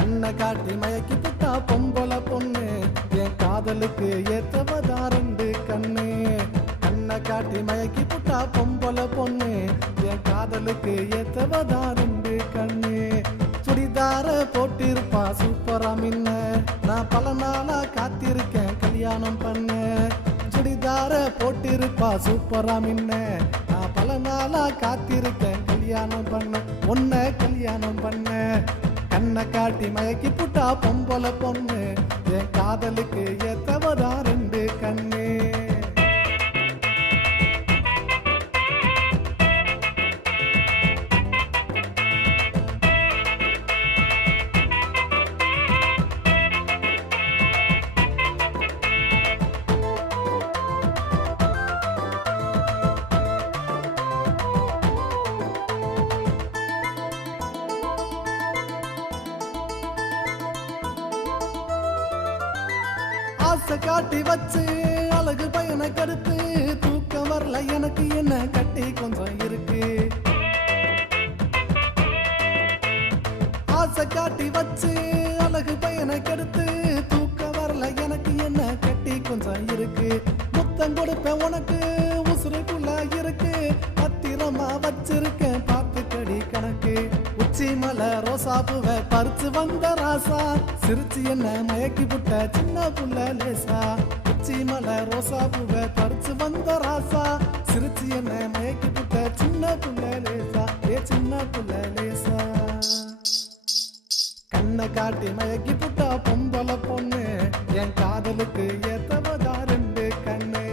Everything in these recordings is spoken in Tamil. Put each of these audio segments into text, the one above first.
கண்ணை காட்டி மயக்கி புட்டா பொம்பளை பொண்ணு என் காதலுக்கு ஏத்தவதா ரெண்டு கண்ணு. கண்ணை காட்டி மயக்கி புட்டா பொம்பளை பொண்ணு என் காதலுக்கு ஏத்தவதா ரெண்டு கண்ணு. சுடிதார போட்டிருப்பா சூப்பரா மின்ன, நான் பல நாளா காத்திருக்கேன் கல்யாணம் பண்ண. சுடிதார போட்டிருப்பா சூப்பரா மின்ன, நான் பல நாளா காத்திருக்கேன் கல்யாணம் பண்ண, உன்னை கல்யாணம் பண்ண. கண்ணை காட்டி மயக்கி புட்டா பொம்பளை பொண்ணு என் காதலுக்கு ஏத்தவதா ரெண்டு கண்ணு. ஆசை காட்டி வச்சு அழகு பையனை கடுத்து, தூக்கம் வரல எனக்கு என்ன கட்டி கொஞ்சம் இருக்கு. ஆசை காட்டி வச்சு அழகு பையனை கடுத்து, தூக்கம் வரல எனக்கு என்ன கட்டி கொஞ்சம் இருக்கு. முத்தம் கொடுப்பேன் உனக்கு உசுருக்குள்ள இருக்கு, பத்திரமா வச்சிருக்கேன் பார்த்து கடி கணக்கு. உச்சி மலை ரோசா பூவை பறிச்சு வந்த ராசா, சிரிச்சு என்ன மயக்கி புட்ட சின்ன புள்ள லேசா. உச்சி மலை ரோசா பூவை பறிச்சு வந்த ராசா, சிரிச்சு என்ன மயக்கி புட்ட சின்ன புள்ள லேசா. சின்ன புள்ள லேசா. கண்ணை காட்டி மயக்கி புட்டா பொம்பளை பொண்ணு என் காதலுக்கு ஏத்தவதா ரெண்டு கண்ணு.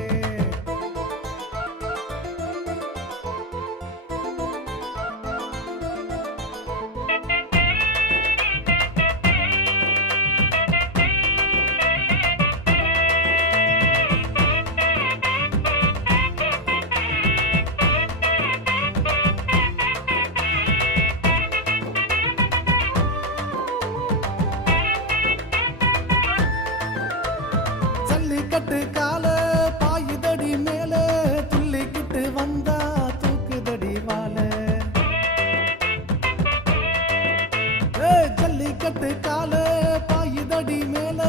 கட்டு கால பாயுதடி மேல, துள்ளிக்கிட்டு வந்தா தூக்குதடி வாழ. ஜல்லிக்கட்டு கால பாயுதடி மேல,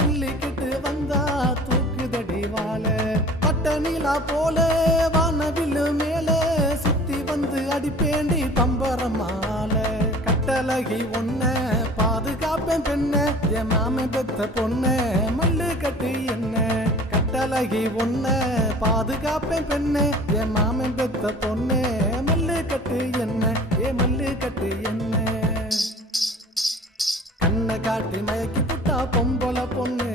துள்ளிக்கிட்டு வந்தா தூக்குதடி வாழ. பட்ட நீலா போல வானவில்லு மேல, சுத்தி வந்து அடிப்பேண்டி பம்பரமால. கட்டழகி ஒன்ன பாதுகாப்பேன் பெண்ண, என் மாமன் பெத்த பொண்ண மல்லு கட்டு என்ன. கட்டழகி ஒன்ன பாதுகாப்பேன் பெண்ண, என் மாமன் பெத்த பொண்ணு மல்லு கட்டு என்ன. மல்லு கட்டு என்ன. கண்ணை காட்டி மயக்கி புட்டா பொம்பளை பொண்ணு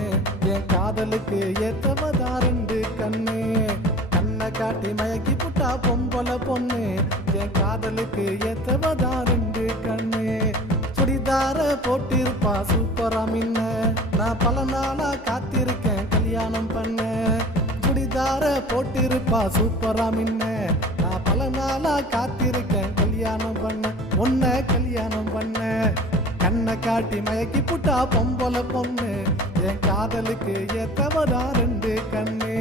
என் காதலுக்கு ஏத்தவதா ரெண்டு கண்ணு. கண்ணை காட்டி மயக்கி புட்டா பொம்பளை பொண்ணு என் காதலுக்கு ஏத்தவதா ரெண்டு கண்ணு. சுடிதார போட்டிருப்பா சூப்பரா மின்ன, நான் பல நாளா காத்திருக்கேன் கல்யாணம் பண்ண. சுடிதார போட்டிருப்பா சூப்பரா மின்ன, நான் பல நாளா காத்திருக்கேன் கல்யாணம் பண்ண, உன்னை கல்யாணம் பண்ண. கண்ணை காட்டி மயக்கி புட்டா பொம்பளை பொண்ணு என் காதலுக்கு ஏத்தவதா ரெண்டு கண்ணு.